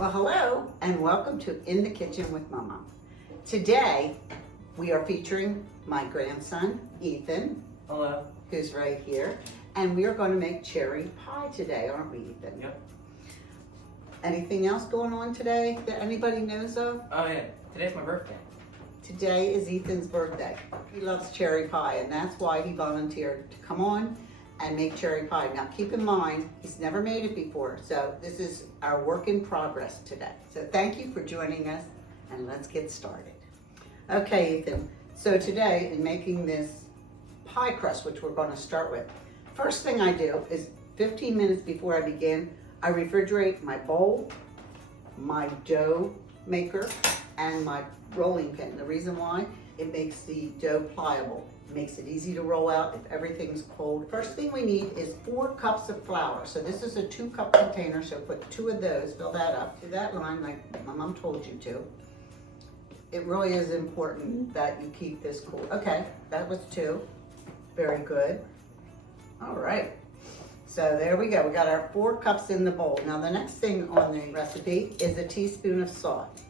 Well, hello and welcome to In the Kitchen with Mama. Today we are featuring my grandson, Ethan. Hello. Who's right here. And we are going to make cherry pie today, aren't we, Ethan? Yep. Anything else going on today that anybody knows of? Oh yeah, today's my birthday. Today is Ethan's birthday. He loves cherry pie, and that's why he volunteered to come on and make cherry pie. Now keep in mind, he's never made it before, so this is our work in progress today. So thank you for joining us, and let's get started. Okay, Ethan, so today in making this pie crust, which we're going to start with, first thing I do is 15 minutes before I begin, I refrigerate my bowl, my dough maker, and my rolling pin. The reason why, it makes the dough pliable. It makes it easy to roll out if everything's cold. First thing we need is 4 cups of flour. So this is a 2-cup container, so put 2 of those, fill that up to that line like my mom told you to. It really is important that you keep this cool. Okay, that was 2. Very good. All right. So there we go. We got our 4 cups in the bowl. Now the next thing on the recipe is a teaspoon of salt.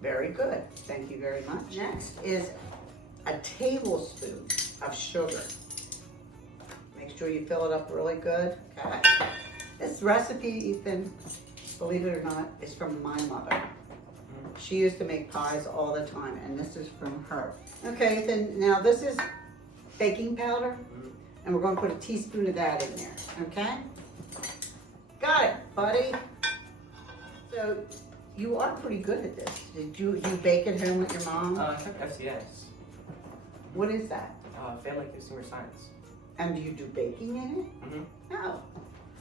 Very good. Thank you very much. Next is a tablespoon of sugar. Make sure you fill it up really good. Okay. This recipe, Ethan, believe it or not, is from my mother. She used to make pies all the time, and this is from her. Okay, Ethan, now this is baking powder, and we're going to put a teaspoon of that in there, okay? Got it, buddy. So, you are pretty good at this. Did you bake at home with your mom? I took FCS. What is that? Family Consumer Science. And do you do baking in it? Mm-hmm. No.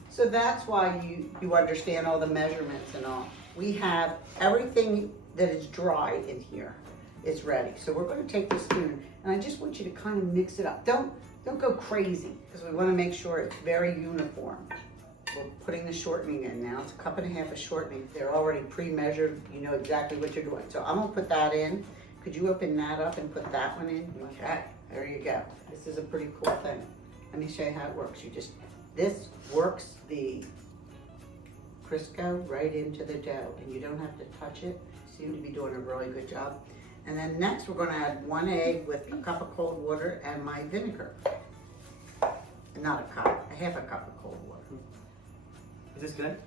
So that's why you understand all the measurements and all. We have everything that is dry in here is ready. So we're going to take the spoon, and I just want you to kind of mix it up. Don't go crazy, because we want to make sure it's very uniform. We're putting the shortening in now. It's 1.5 cups of shortening. They're already pre-measured. You know exactly what you're doing. So I'm going to put that in. Could you open that up and put that one in? Okay, there you go. This is a pretty cool thing. Let me show you how it works. This works the Crisco right into the dough, and you don't have to touch it. You seem to be doing a really good job. And then next we're going to add 1 egg with a cup of cold water and my vinegar. Not a cup, 1/2 cup of cold water. Is this good?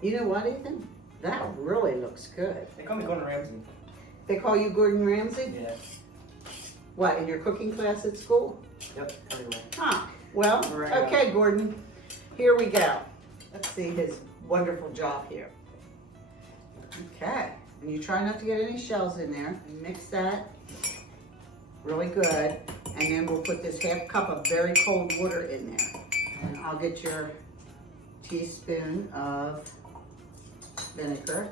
You know what, Ethan? That really looks good. They call me Gordon Ramsay. They call you Gordon Ramsay? Yeah. What, in your cooking class at school? Yep, everywhere. Huh. Well, Right. Okay, Gordon. Here we go. Let's see his wonderful job here. Okay. And you try not to get any shells in there. Mix that really good. And then we'll put this 1/2 cup of very cold water in there. And I'll get your teaspoon of vinegar.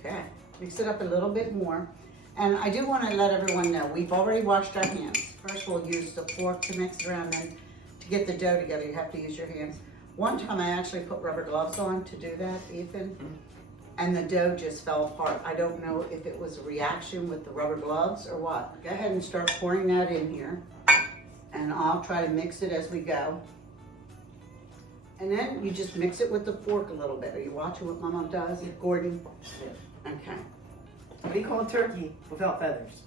Okay. Mix it up a little bit more. And I do want to let everyone know, we've already washed our hands. First we'll use the fork to mix it around, then to get the dough together you have to use your hands. One time I actually put rubber gloves on to do that, Ethan, and the dough just fell apart. I don't know if it was a reaction with the rubber gloves or what. Go ahead and start pouring that in here, and I'll try to mix it as we go. And then you just mix it with the fork a little bit. Are you watching what Mama does, Gordon? Yeah. Okay. What do you call a turkey without feathers?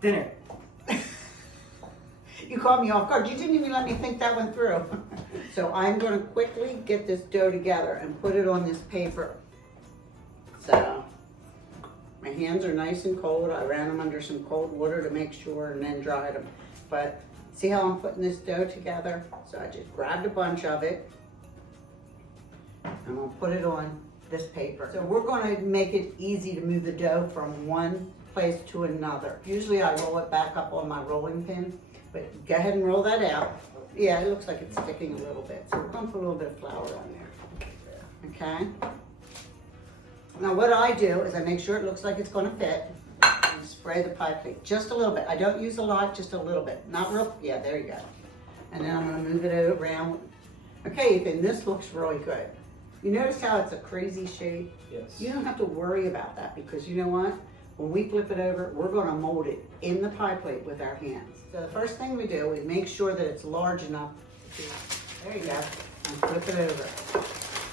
Dinner. You caught me off guard. You didn't even let me think that one through. So I'm going to quickly get this dough together and put it on this paper. So my hands are nice and cold. I ran them under some cold water to make sure and then dried them. But see how I'm putting this dough together? So I just grabbed a bunch of it. I'm going to put it on this paper. So we're going to make it easy to move the dough from one place to another. Usually I roll it back up on my rolling pin, but go ahead and roll that out. Yeah, it looks like it's sticking a little bit. So we're going to put a little bit of flour on there. Okay? Now what I do is I make sure it looks like it's going to fit and spray the pie plate just a little bit. I don't use a lot, just a little bit. Not real, yeah, there you go. And then I'm going to move it around. Okay, Ethan, this looks really good. You notice how it's a crazy shape? Yes. You don't have to worry about that, because you know what? When we flip it over, we're going to mold it in the pie plate with our hands. So the first thing we do is make sure that it's large enough There you go. And flip it over.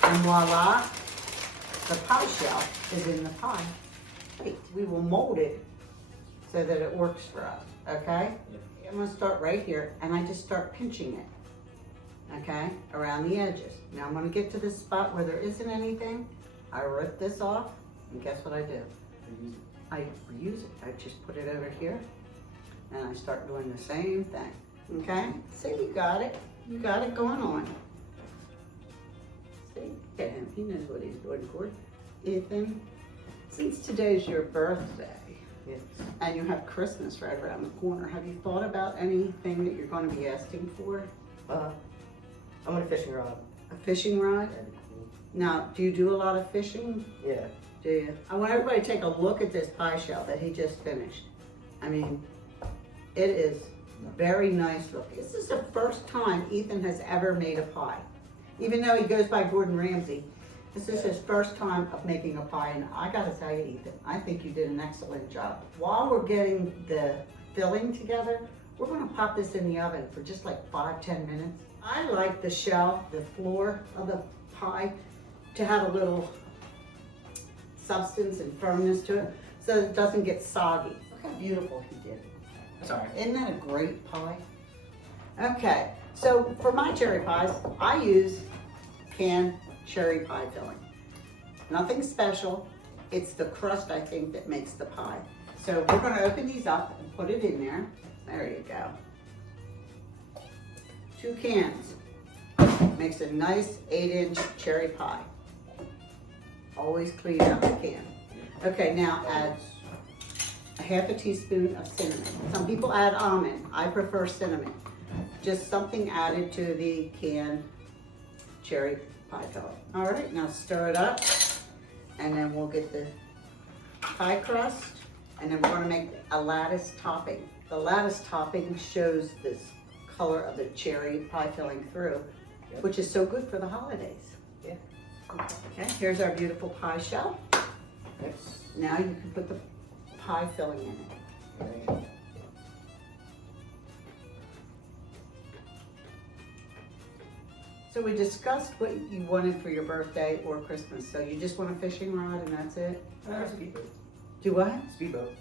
And voila, the pie shell is in the pie. Wait, we will mold it so that it works for us, okay? I'm gonna start right here, and I just start pinching it, okay, around the edges. Now I'm gonna get to this spot where there isn't anything. I rip this off, and guess what I do? I reuse it. I just put it over here, and I start doing the same thing, okay? See, you got it. You got it going on. See, look at him. He knows what he's doing, Cord. Ethan, since today's your birthday, Yes. and you have Christmas right around the corner, have you thought about anything that you're going to be asking for? I want a fishing rod. A fishing rod? That'd be cool. Now, do you do a lot of fishing? Yeah. Do you? I want everybody to take a look at this pie shell that he just finished. I mean, it is very nice looking. This is the first time Ethan has ever made a pie. Even though he goes by Gordon Ramsay, this is his first time of making a pie, and I gotta tell you, Ethan, I think you did an excellent job. While we're getting the filling together, we're gonna pop this in the oven for just like 5-10 minutes. I like the shell, the floor of the pie, to have a little substance and firmness to it, so that it doesn't get soggy. Look how beautiful he did. Sorry. Isn't that a great pie? Okay, so for my cherry pies, I use canned cherry pie filling. Nothing special. It's the crust, I think, that makes the pie. So we're gonna open these up and put it in there. There you go. 2 cans. Makes a nice 8-inch cherry pie. Always clean out the can. Okay, now add a half a teaspoon of cinnamon. Some people add almond. I prefer cinnamon. Just something added to the canned cherry pie filling. All right, now stir it up, and then we'll get the pie crust, and then we're gonna make a lattice topping. The lattice topping shows this color of the cherry pie filling through, which is so good for the holidays. Yeah. Okay, here's our beautiful pie shell. Yes. Now you can put the pie filling in it. Okay. So we discussed what you wanted for your birthday or Christmas. So you just want a fishing rod and that's it? Speedboat. Do what? Speedboat.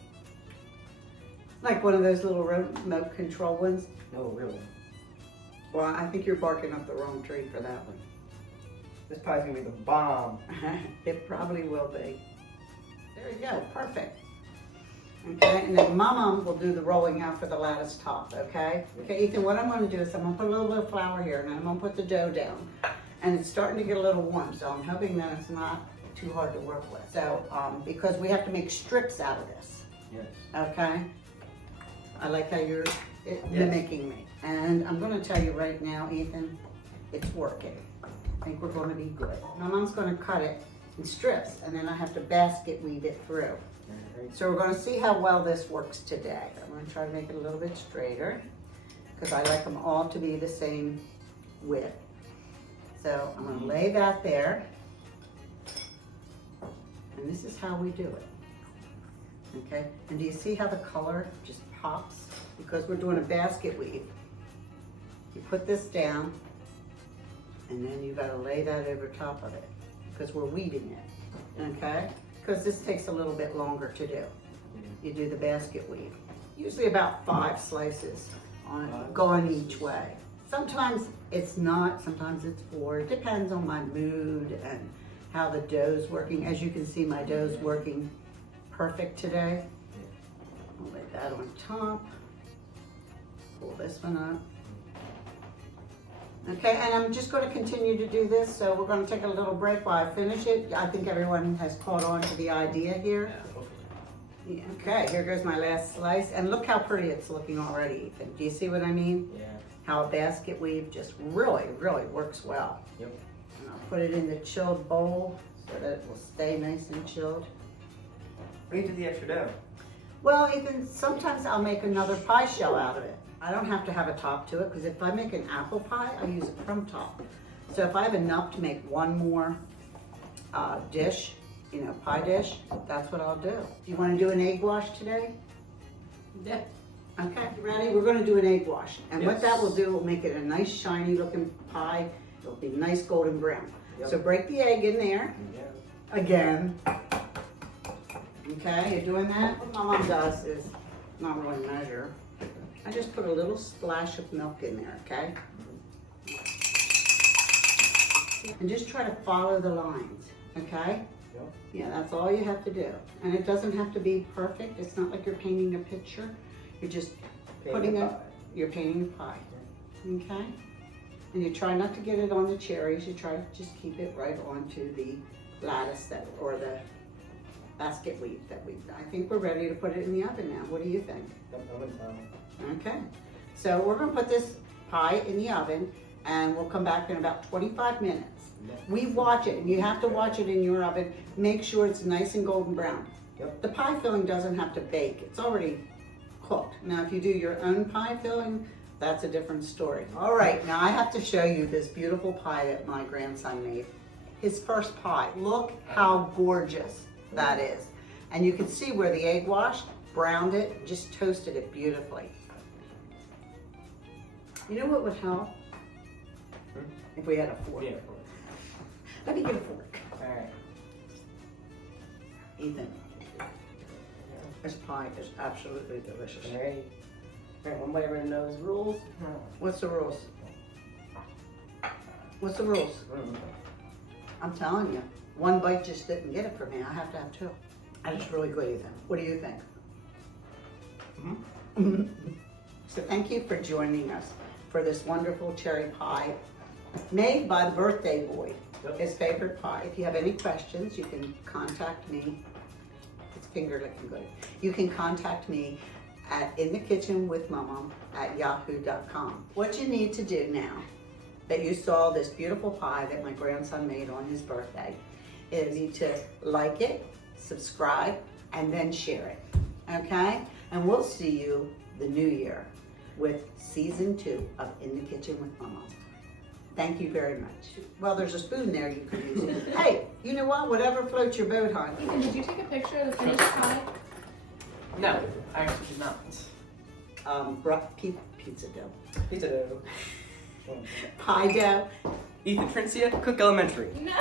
Like one of those little remote control ones? No, real one. Well, I think you're barking up the wrong tree for that one. This pie's gonna be the bomb. It probably will be. There you go, perfect. Okay, and then Mama will do the rolling out for the lattice top, okay? Okay, Ethan, what I'm gonna do is I'm gonna put a little bit of flour here, and I'm gonna put the dough down. And it's starting to get a little warm, so I'm hoping that it's not too hard to work with. So, because we have to make strips out of this, Yes. okay? I like how you're mimicking me. And I'm gonna tell you right now, Ethan, it's working. I think we're gonna be good. My mom's gonna cut it in strips, and then I have to basket weave it through. So we're gonna see how well this works today. I'm gonna try to make it a little bit straighter, because I like them all to be the same width. So I'm gonna lay that there. And this is how we do it. Okay, and do you see how the color just pops? Because we're doing a basket weave. You put this down, and then you gotta lay that over top of it, because we're weaving it, okay? Because this takes a little bit longer to do. You do the basket weave. Usually about 5 slices going each way. Sometimes it's not, sometimes it's 4. It depends on my mood and how the dough's working. As you can see, my dough's working perfect today. I'll lay that on top. Pull this one up. Okay, and I'm just going to continue to do this, so we're going to take a little break while I finish it. I think everyone has caught on to the idea here. Yeah, okay, here goes my last slice, and look how pretty it's looking already, Ethan. Do you see what I mean? Yeah. How a basket weave just really, really works well. Yep. And I'll put it in the chilled bowl so that it will stay nice and chilled. What do you do the extra dough? Well, Ethan, sometimes I'll make another pie shell out of it. I don't have to have a top to it, because if I make an apple pie, I use a crumb top. So if I have enough to make one more dish, you know, pie dish, that's what I'll do. Do you want to do an egg wash today? Yeah. Okay, you ready? We're gonna do an egg wash. And what Yes. that will do will make it a nice shiny looking pie. It'll be nice golden brown. Yep. So break the egg in there. Yeah. Again. Okay, you're doing that? What my mom does is not really measure. I just put a little splash of milk in there, okay? And just try to follow the lines, okay? Yep. Yeah, that's all you have to do. And it doesn't have to be perfect. It's not like you're painting a picture. You're just putting it, you're painting a pie, okay? And you try not to get it on the cherries. You try to just keep it right onto the lattice that, or the basket weave that I think we're ready to put it in the oven now. What do you think? I'm in time. Okay, so we're gonna put this pie in the oven and we'll come back in about 25 minutes. We watch it, and you have to watch it in your oven. Make sure it's nice and golden brown. Yep. The pie filling doesn't have to bake. It's already cooked. Now, if you do your own pie filling, that's a different story. All right, now I have to show you this beautiful pie that my grandson made. His first pie. Look how gorgeous that is. And you can see where the egg wash browned it, just toasted it beautifully. You know what would help? If we had a fork. Yeah. Let me get a fork. All right. Ethan, this pie is absolutely delicious. All right. All right. One bite, everyone knows rules. What's the rules? What's the rules? I'm telling you, one bite just didn't get it for me. I have to have two. And it's really good, Ethan. What do you think? So thank you for joining us for this wonderful cherry pie made by the birthday boy. Yep. His favorite pie. If you have any questions, you can contact me. It's finger licking good. You can contact me at inthekitchenwithmom@yahoo.com. What you need to do now that you saw this beautiful pie that my grandson made on his birthday is you need to like it, subscribe, and then share it. Okay? And we'll see you the new year with season 2 of In the Kitchen with Mama. Thank you very much. Well, there's a spoon there you can use. Hey, you know what? Whatever floats your boat, hon. Ethan, did you take a picture of the finished pie? No, I actually did not. Pizza dough. Pizza dough. Pie dough. Ethan Trincia, Cook Elementary. No!